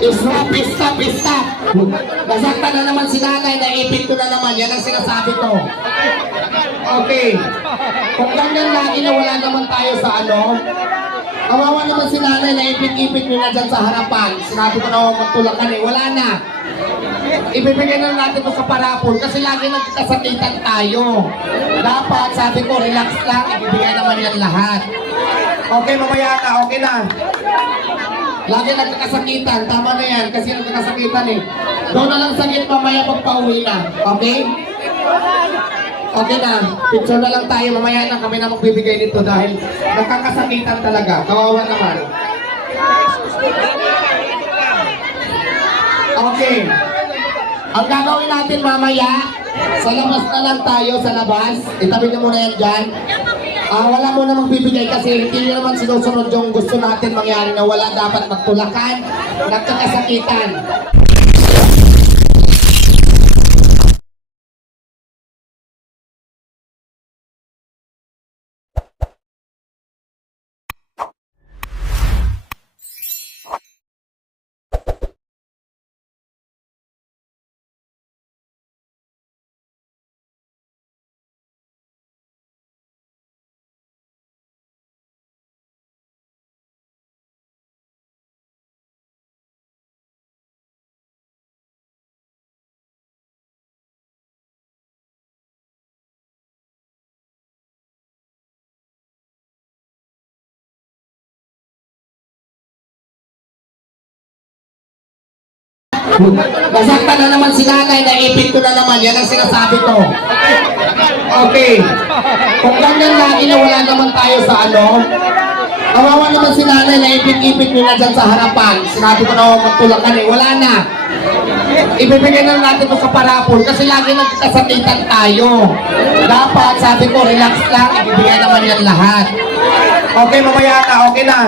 Stop, stop, stop. Nasaktan na naman si nanay, naipit ko na naman. Yan ang sinasabi ko. Okay. Kung ganyan lagi na wala naman tayo sa ano, kawawa naman si nanay, naipit-ipit nyo na dyan sa harapan. Sinabi ko na huwag magtulakan eh. Wala na. Ibibigay na natin to sa parapol kasi lagi nagkasakitan tayo. Dapat, sabi ko, relax lang, ibibigay naman yan lahat. Okay, mamaya na, okay na. Lagi nagkakasakitan, tama na yan kasi nagkakasakitan eh. Doon na lang sakit mamaya pag pauwi na, okay? Okay na, picture na lang tayo, mamaya na kami na magbibigay nito dahil nagkakasakitan talaga, kawawa naman. Okay. Ang gagawin natin mamaya, sa labas na lang tayo, sa labas. Itabi niyo muna yan dyan. Ah, wala mo namang bibigay kasi hindi naman sinusunod yung gusto natin mangyari na wala dapat magtulakan, nagkakasakitan. Nasaktan na naman si nanay, naipit ko na naman. Yan ang sinasabi ko. Okay. Kung ganyan lagi na wala naman tayo sa ano, kawawa naman si nanay, naipit-ipit nyo na dyan sa harapan. Sinabi ko na huwag magtulakan eh. Wala na. Ibibigay na natin to sa parapol kasi lagi nagkasakitan tayo. Dapat, sabi ko, relax lang, ibibigay naman yan lahat. Okay, mamaya na, okay na.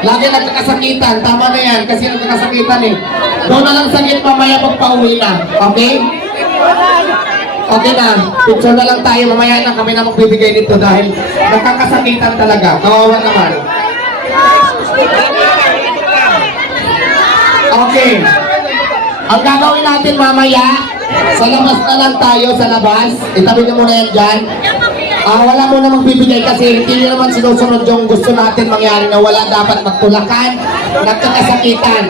Lagi nagkakasakitan, tama na yan kasi nagkakasakitan eh. Doon na lang sakit mamaya pag pauwi na, okay? Okay na, picture na lang tayo, mamaya na kami na magbibigay nito dahil nagkakasakitan talaga, kawawa naman. Okay. Ang gagawin natin mamaya, sa labas na lang tayo, sa labas. Itabi niyo muna yan dyan. Ah, wala mo namang bibigay kasi hindi naman sinusunod yung gusto natin mangyari na wala dapat magtulakan, nagkakasakitan.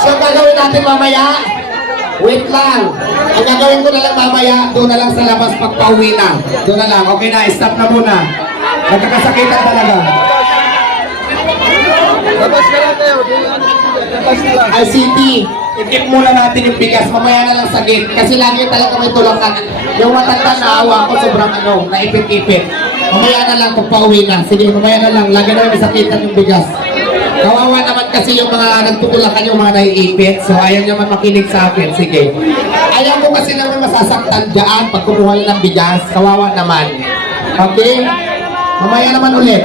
So, gagawin natin mamaya, wait lang. Ang gagawin ko na lang mamaya, doon na lang sa labas pagpauwi na. Doon na lang. Okay na, stop na muna. Nagkakasakitan talaga. Labas ka lang tayo. ICT, ikip muna natin yung bigas, mamaya na lang sa gate. Kasi lagi talaga may tulakan. Yung matanda na awa ko, sobrang ano, naipit-ipit. Mamaya na lang pag pauwi na. Sige, mamaya na lang. Lagi na may sakitan yung bigas. Kawawa naman kasi yung mga nagtutulakan yung mga naiipit. So ayaw naman makinig sa akin. Sige. Ayaw ko kasi naman masasaktan dyan pag kumuha ng bigas. Kawawa naman. Okay? Mamaya naman ulit.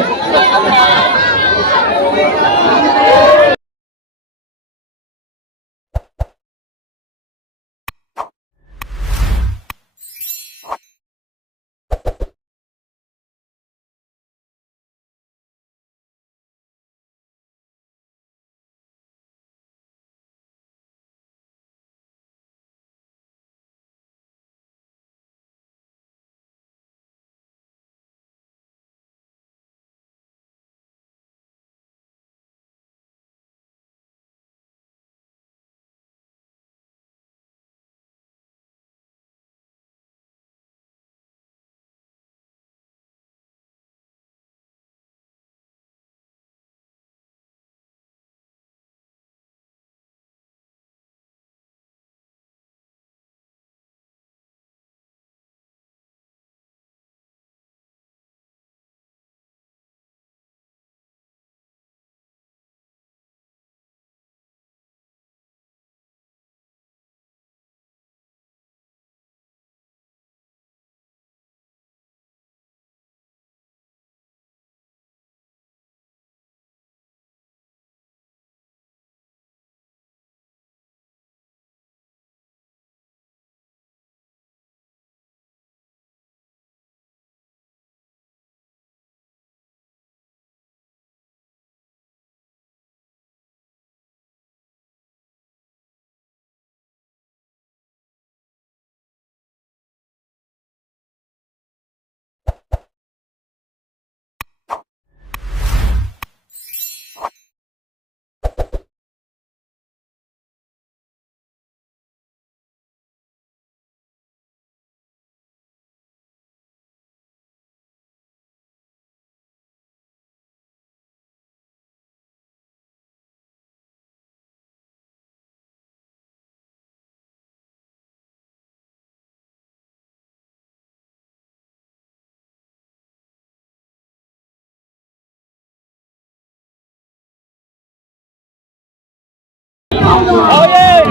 Oh, yeah!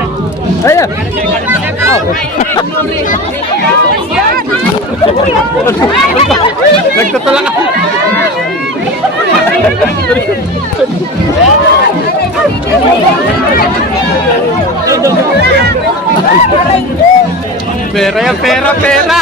Ayun! Nagtutulak ako. Pera yan, pera, pera!